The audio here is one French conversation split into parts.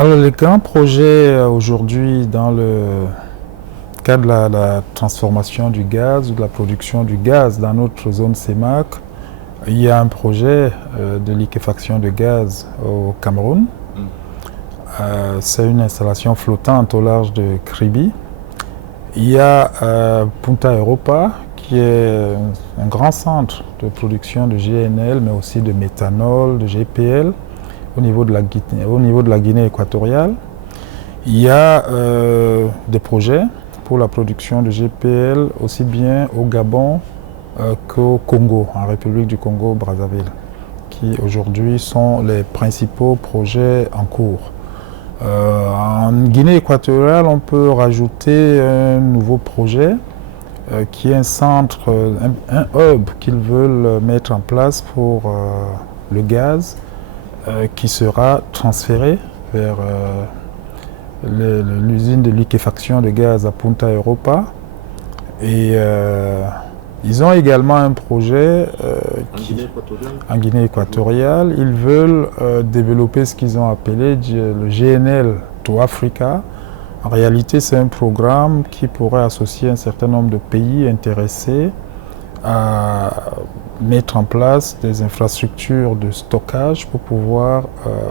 Alors, les grands projets aujourd'hui dans le cadre de la transformation du gaz ou de la production du gaz dans notre zone CEMAC, il y a un projet de liquéfaction de gaz au Cameroun. C'est une installation flottante au large de Kribi. Il y a Punta Europa, qui est un grand centre de production de GNL, mais aussi de méthanol, de GPL, au niveau de la Guinée équatoriale. Il y a des projets pour la production de GPL, aussi bien au Gabon qu'au Congo, en République du Congo-Brazzaville, qui aujourd'hui sont les principaux projets en cours. En Guinée équatoriale, on peut rajouter un nouveau projet qui est un centre, un hub qu'ils veulent mettre en place pour le gaz qui sera transféré vers l'usine de liquéfaction de gaz à Punta Europa. Et ils ont également un projet en Guinée équatoriale. Ils veulent développer ce qu'ils ont appelé le GNL to Africa. En réalité, c'est un programme qui pourrait associer un certain nombre de pays intéressés à mettre en place des infrastructures de stockage pour pouvoir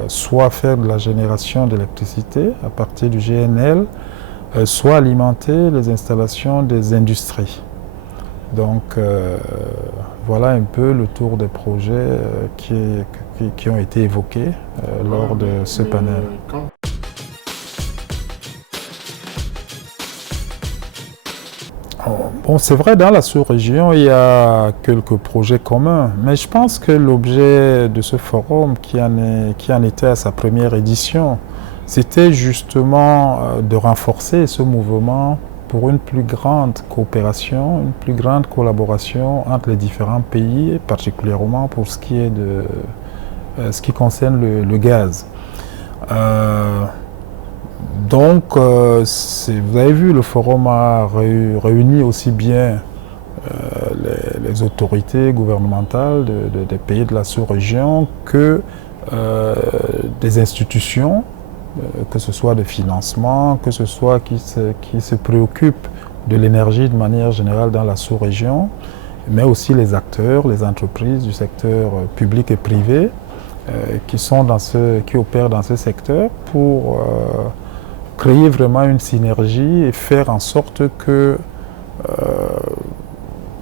soit faire de la génération d'électricité à partir du GNL, soit alimenter les installations des industries. Donc voilà un peu le tour des projets qui ont été évoqués lors de ce panel. Bon, c'est vrai, dans la sous-région, il y a quelques projets communs, mais je pense que l'objet de ce forum qui en était à sa première édition, c'était justement de renforcer ce mouvement pour une plus grande coopération, une plus grande collaboration entre les différents pays, particulièrement pour ce qui est de ce qui concerne le gaz. Donc, vous avez vu, le forum a réuni aussi bien les autorités gouvernementales des pays de la sous-région que des institutions, que ce soit de financement, que ce soit qui se préoccupent de l'énergie de manière générale dans la sous-région, mais aussi les acteurs, les entreprises du secteur public et privé qui opèrent dans ce secteur pour créer vraiment une synergie et faire en sorte que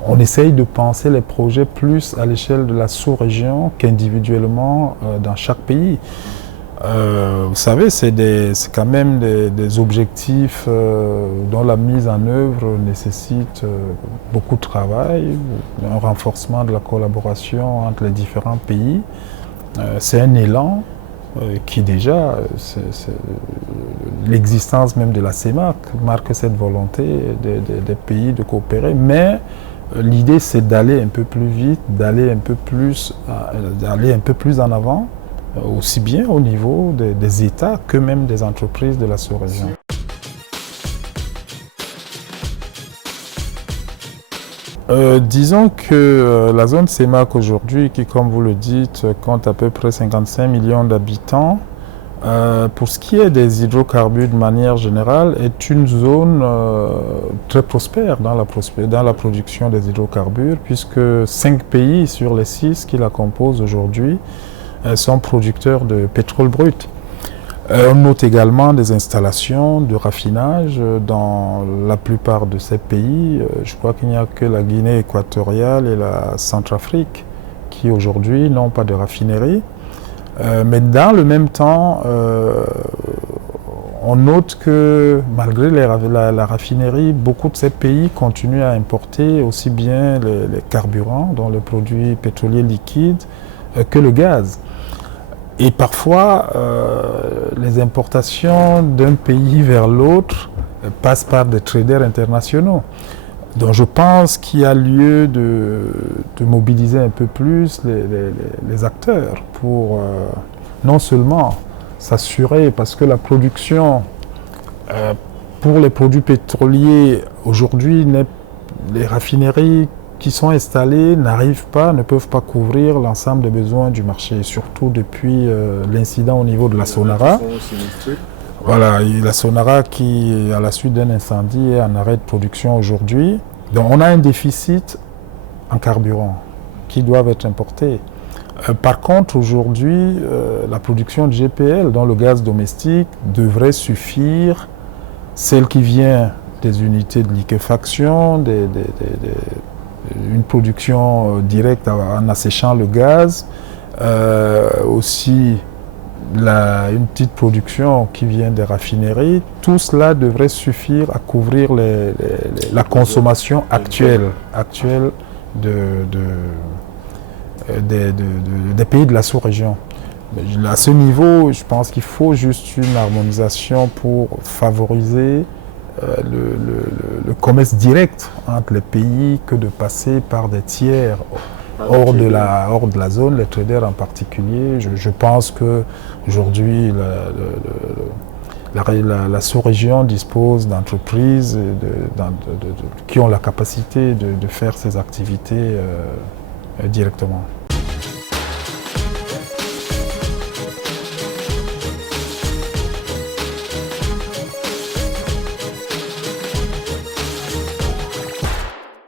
on essaye de penser les projets plus à l'échelle de la sous-région qu'individuellement dans chaque pays. Vous savez, c'est quand même des objectifs dont la mise en œuvre nécessite beaucoup de travail, un renforcement de la collaboration entre les différents pays. C'est un élan qui déjà, l'existence même de la CEMAC marque cette volonté des pays de coopérer, mais l'idée c'est d'aller un peu plus vite, d'aller un peu plus en avant, aussi bien au niveau des États que même des entreprises de la sous-région. Disons que la zone CEMAC aujourd'hui, qui comme vous le dites, compte à peu près 55 millions d'habitants, pour ce qui est des hydrocarbures de manière générale, est une zone très prospère dans la production des hydrocarbures, puisque 5 pays sur les 6 qui la composent aujourd'hui sont producteurs de pétrole brut. On note également des installations de raffinage dans la plupart de ces pays. Je crois qu'il n'y a que la Guinée équatoriale et la Centrafrique qui aujourd'hui n'ont pas de raffinerie. Mais dans le même temps, on note que malgré la raffinerie, beaucoup de ces pays continuent à importer aussi bien les carburants, dont les produits pétroliers liquides, que le gaz. Et parfois, les importations d'un pays vers l'autre passent par des traders internationaux. Donc je pense qu'il y a lieu de mobiliser un peu plus les acteurs pour non seulement s'assurer, parce que la production pour les produits pétroliers aujourd'hui, les raffineries qui sont installés ne peuvent pas couvrir l'ensemble des besoins du marché, surtout depuis l'incident au niveau de la Sonara. Voilà, la Sonara qui, à la suite d'un incendie, est en arrêt de production aujourd'hui. Donc on a un déficit en carburant qui doivent être importés. Par contre, aujourd'hui, la production de GPL, dans le gaz domestique, devrait suffire, celle qui vient des unités de liquéfaction, une production directe en asséchant le gaz, aussi une petite production qui vient des raffineries. Tout cela devrait suffire à couvrir la consommation actuelle des pays de la sous-région. À ce niveau, je pense qu'il faut juste une harmonisation pour favoriser le commerce direct entre les pays que de passer par des tiers hors de la zone, les traders en particulier. Je pense qu'aujourd'hui, la sous-région dispose d'entreprises qui ont la capacité de faire ces activités directement.